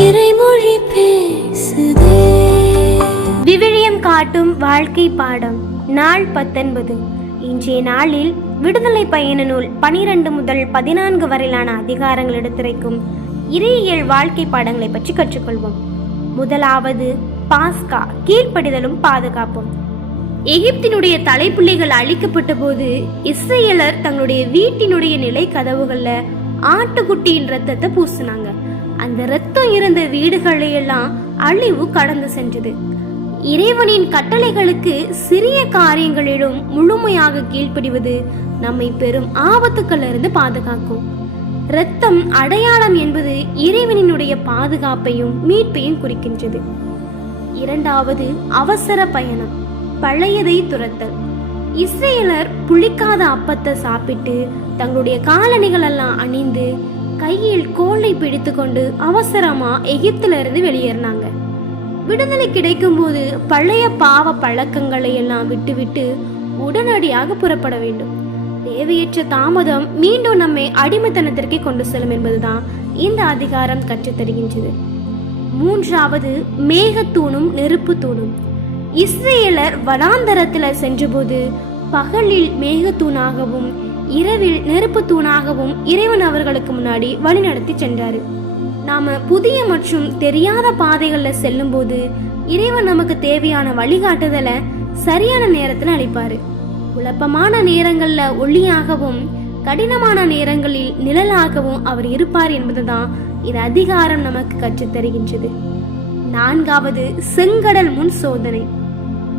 இறைமொழி பேசுதே. விவிலியம் காட்டும் வாழ்க்கை பாடம் நாள் பத்தொன்பது. இன்றைய நாளில் விடுதலை பயண நூல் பனிரெண்டு முதல் பதினான்கு வரையிலான அதிகாரங்கள் எடுத்துரைக்கும் இறையியல் வாழ்க்கை பாடங்களை பற்றி கற்றுக்கொள்வோம். முதலாவது பாஸ்கா கீழ்ப்படிதலும் பாதுகாப்பும். எகிப்தினுடைய தலைப்புள்ளிகள் அழிக்கப்பட்ட போது இஸ்ரேலர் தங்களுடைய வீட்டினுடைய நிலை கதவுகளில் ஆட்டுக்குட்டியின் ரத்தத்தை பூசினாங்க. அந்த ரத்தம் இருந்த வீடுகளையெல்லாம் அழிவு கடந்து சென்றது. இறைவனின் கட்டளைகளுக்கு சிறிய காரியங்களிலும் முழுமையாக கீழ்ப்படிவது நம்மை பெரும் ஆபத்துக்களிலிருந்து பாதுகாக்கும். இரத்தம் அடையாளம் என்பது இறைவனினுடைய பாதுகாப்பையும் மீட்பையும் குறிக்கின்றது. இரண்டாவது அவசர பயணம் பழையதை துரத்தல். இஸ்ரேலர் புளிக்காத அப்பத்தை சாப்பிட்டு தங்களுடைய காலணிகள் எல்லாம் அணிந்து கையில் கோலை பிடித்துக்கொண்டு அவசரமா எகிப்துல இருந்து வெளியேறினாங்க. விடுதலை கிடைக்கும் போது பழைய பாவ பழக்கங்களை எல்லாம் விட்டுவிட்டு உடனடியாக புறப்பட வேண்டும். தேவையற்ற தாமதம் மீண்டும் நம்மை அடிமைத்தனத்திற்கே கொண்டு செல்லும் என்பதுதான் இந்த அதிகாரம் கற்றுத்தருகின்றது மூன்றாவது மேகத்தூணும் நெருப்பு தூணும். இஸ்ரேலர் வனாந்தரத்துல சென்றபோது பகலில் மேகத்தூணாகவும் இரவில் நெருப்பு தூணாகவும் இறைவன் அவர்களுக்கு முன்னாடி வழிநடத்தி சென்றாரு. நாம புதிய மற்றும் தெரியாத பாதைகள்ல செல்லும்போது இறைவன் நமக்கு தேவையான வழிகாட்டுதலை சரியான நேரத்துல அளிப்பாரு. குழப்பமான நேரங்கள்ல ஒளியாகவும் கடினமான நேரங்களில் நிழலாகவும் அவர் இருப்பார் என்பதுதான் இது அதிகாரம் நமக்கு கற்றுத் தருகின்றது. நான்காவது செங்கடல் முன் சோதனை.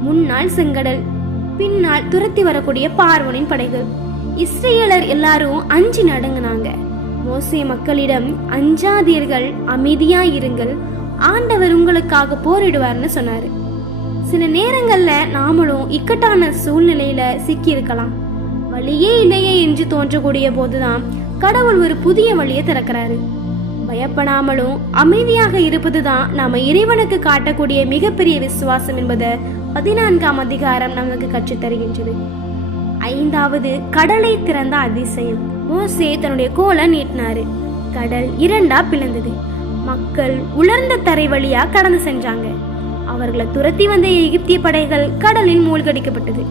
முன்னால் செங்கடல் பின்னால் துரத்தி வரக்கூடிய பார்வனின் படைகள். இஸ்ரேலர் எல்லாரும் அஞ்சு நடங்கினாங்க. மோசே மக்களிடம் அஞ்சாதீர்கள் அமைதியா இருங்கள் ஆண்டவர் உங்களுக்காக போரிடுவார்னு சொன்னாரு. சில நேரங்கள்ல நாமளும் இக்கட்டான சூழ்நிலையில சிக்கி இருக்கலாம் வழியே இல்லையே என்று தோன்றக்கூடிய போதுதான் கடவுள் ஒரு புதிய வழியை திறக்கிறாரு. பயப்படாமலும் அமைதியாக இருப்பதுதான் நாம இறைவனுக்கு காட்டக்கூடிய மிகப்பெரிய விசுவாசம் என்பதை பதினான்காம் அதிகாரம் நமக்கு கற்றுத் தருகின்றது ஐந்தாவது கடலை திறந்த அதிசயம். மோசே தன்னுடைய கோலை நீட்டினாரு. கடல் இரண்டா பிளந்தது. மக்கள் உலர்ந்த தரை வழியா கடந்து சென்றாங்க. அவர்களை துரத்தி வந்த எகிப்திய படைகள் கடலில் மூழ்கடிக்கப்பட்டது.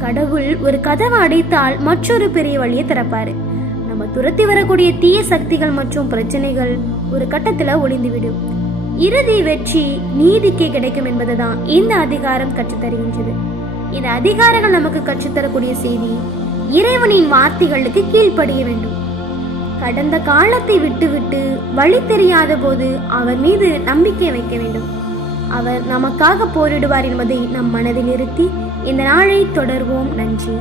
கடவுள் ஒரு கதவை அடைத்தால் மற்றொரு பெரிய வழியை திறப்பாரு. நம்ம துரத்தி வரக்கூடிய தீய சக்திகள் மற்றும் பிரச்சனைகள் ஒரு கட்டத்துல ஒளிந்துவிடும். இறுதி வெற்றி நீதிக்கே கிடைக்கும் என்பதுதான் இந்த அதிகாரம் கற்றுத் இந்த அதிகாரங்கள் நமக்கு கற்றுத்தரக்கூடிய செய்தி இறைவனின் வார்த்தைகளுக்கு கீழ்ப்படிய வேண்டும். கடந்த காலத்தை விட்டுவிட்டு வழி தெரியாத போது அவர் மீது நம்பிக்கை வைக்க வேண்டும். அவர் நமக்காக போரிடுவார் என்பதை நம் மனதில் நிறுத்தி இந்த நாளை தொடர்வோம். நன்றி.